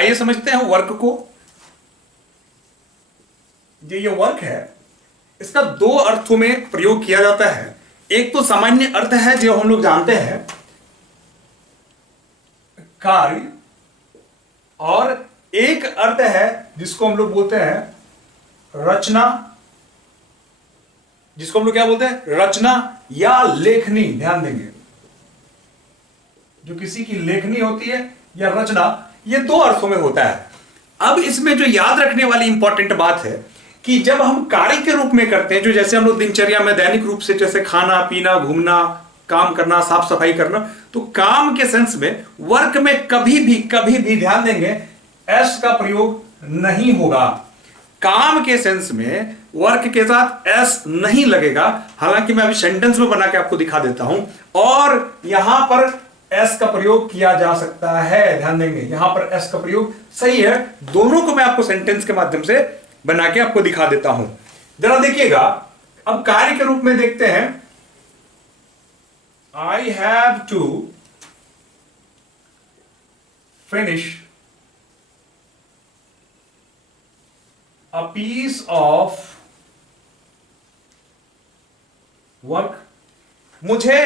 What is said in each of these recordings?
आइए समझते हैं वर्क को। ये वर्क है, इसका दो अर्थों में प्रयोग किया जाता है। एक तो सामान्य अर्थ है जो हम लोग जानते हैं, कार्य, और एक अर्थ है जिसको हम लोग बोलते हैं रचना, जिसको हम लोग क्या बोलते हैं, रचना या लेखनी। ध्यान देंगे, जो किसी की लेखनी होती है या रचना, ये दो अर्थों में होता है। अब इसमें जो याद रखने वाली इंपॉर्टेंट बात है कि जब हम कार्य के रूप में करते हैं, जो जैसे हम लोग दिनचर्या में दैनिक रूप से जैसे खाना पीना, घूमना, काम करना, साफ सफाई करना, तो काम के सेंस में वर्क में कभी भी ध्यान देंगे एस का प्रयोग नहीं होगा। काम के सेंस में वर्क के साथ एस नहीं लगेगा। हालांकि मैं अभी सेंटेंस में बना के आपको दिखा देता हूं, और यहां पर एस का प्रयोग किया जा सकता है। ध्यान देंगे, यहां पर एस का प्रयोग सही है। दोनों को मैं आपको सेंटेंस के माध्यम से बना के आपको दिखा देता हूं। जरा देखिएगा, अब कार्य के रूप में देखते हैं। I have to finish a piece of work. मुझे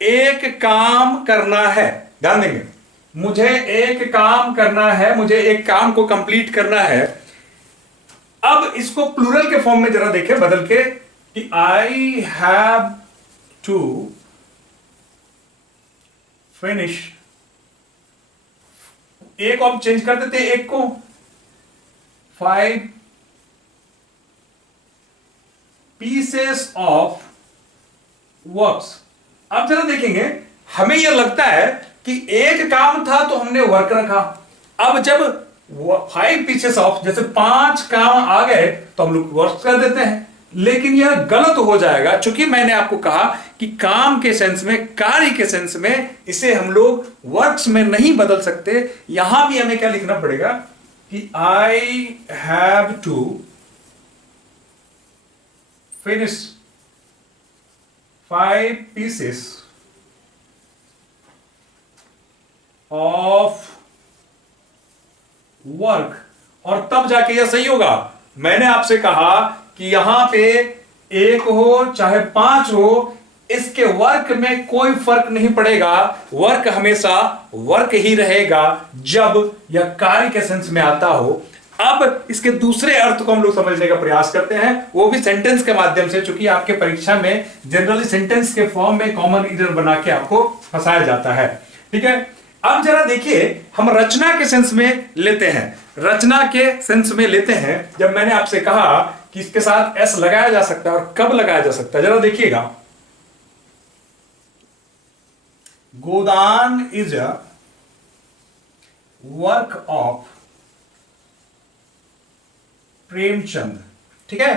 एक काम करना है। ध्यान देंगे, मुझे एक काम करना है, मुझे एक काम को कंप्लीट करना है। अब इसको प्लूरल के फॉर्म में जरा देखें बदल के, कि आई हैव टू फिनिश, एक ऑफ चेंज कर देते एक को, 5 पीसेस ऑफ वर्क्स। अब जरा देखेंगे, हमें यह लगता है कि एक काम था तो हमने वर्क रखा। अब जब 5 पीसेस ऑफ, जैसे 5 काम आ गए तो हम लोग वर्क कर देते हैं, लेकिन यह गलत हो जाएगा। चूंकि मैंने आपको कहा कि काम के सेंस में, कार्य के सेंस में, इसे हम लोग वर्क्स में नहीं बदल सकते। यहां भी हमें क्या लिखना पड़ेगा कि I have to finish 5 pieces of work, और तब जाके यह सही होगा। मैंने आपसे कहा कि यहां पे एक हो चाहे 5 हो, इसके वर्क में कोई फर्क नहीं पड़ेगा। वर्क हमेशा वर्क ही रहेगा जब यह कार्य के सेंस में आता हो। अब इसके दूसरे अर्थ को हम लोग समझने का प्रयास करते हैं, वो भी सेंटेंस के माध्यम से। चूंकि आपके परीक्षा में जनरली सेंटेंस के फॉर्म में कॉमन ईरर बना के आपको फंसाया जाता है। ठीक है, अब जरा देखिए, हम रचना के सेंस में लेते हैं। रचना के सेंस में लेते हैं, जब मैंने आपसे कहा कि इसके साथ एस लगाया जा सकता है और कब लगाया जा सकता है, जरा देखिएगा। Godan is a work of Premchand. ठीक है,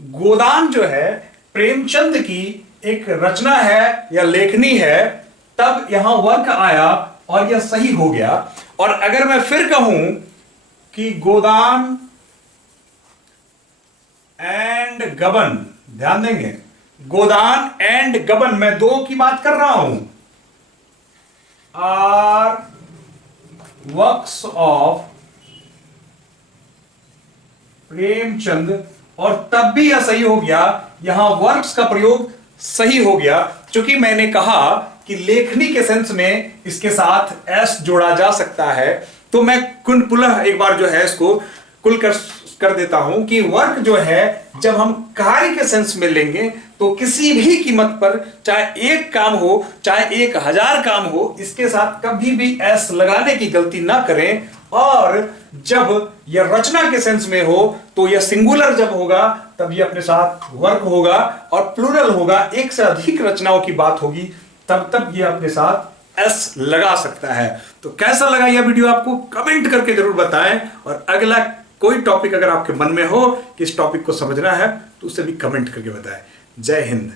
गोदान जो है प्रेमचंद की एक रचना है या लेखनी है, तब यहां वर्क आया और यह सही हो गया। और अगर मैं फिर कहूं कि गोदान एंड गबन, ध्यान देंगे, गोदान एंड गबन, मैं दो की बात कर रहा हूं, आर वर्क्स ऑफ प्रेमचंद, और तब भी यह सही हो गया। यहां वर्क्स का प्रयोग सही हो गया, क्योंकि मैंने कहा कि लेखनी के सेंस में इसके साथ एस जोड़ा जा सकता है। तो मैं पुनः एक बार जो है इसको कुल कर देता हूं कि वर्क जो है, जब हम कार्य के सेंस में लेंगे तो किसी भी कीमत पर, चाहे एक काम हो चाहे 1000 काम हो, इसके साथ कभी भी एस लगाने की गलती ना करें। और जब यह रचना के सेंस में हो तो यह सिंगुलर जब होगा तब यह अपने साथ वर्क होगा, और प्लूरल होगा, एक से अधिक रचनाओं की बात होगी, तब यह अपने साथ एस लगा सकता है। तो कैसा लगा यह वीडियो आपको कमेंट करके जरूर बताएं, और अगला कोई टॉपिक अगर आपके मन में हो कि इस टॉपिक को समझना है तो उसे भी कमेंट करके बताएं। जय हिंद।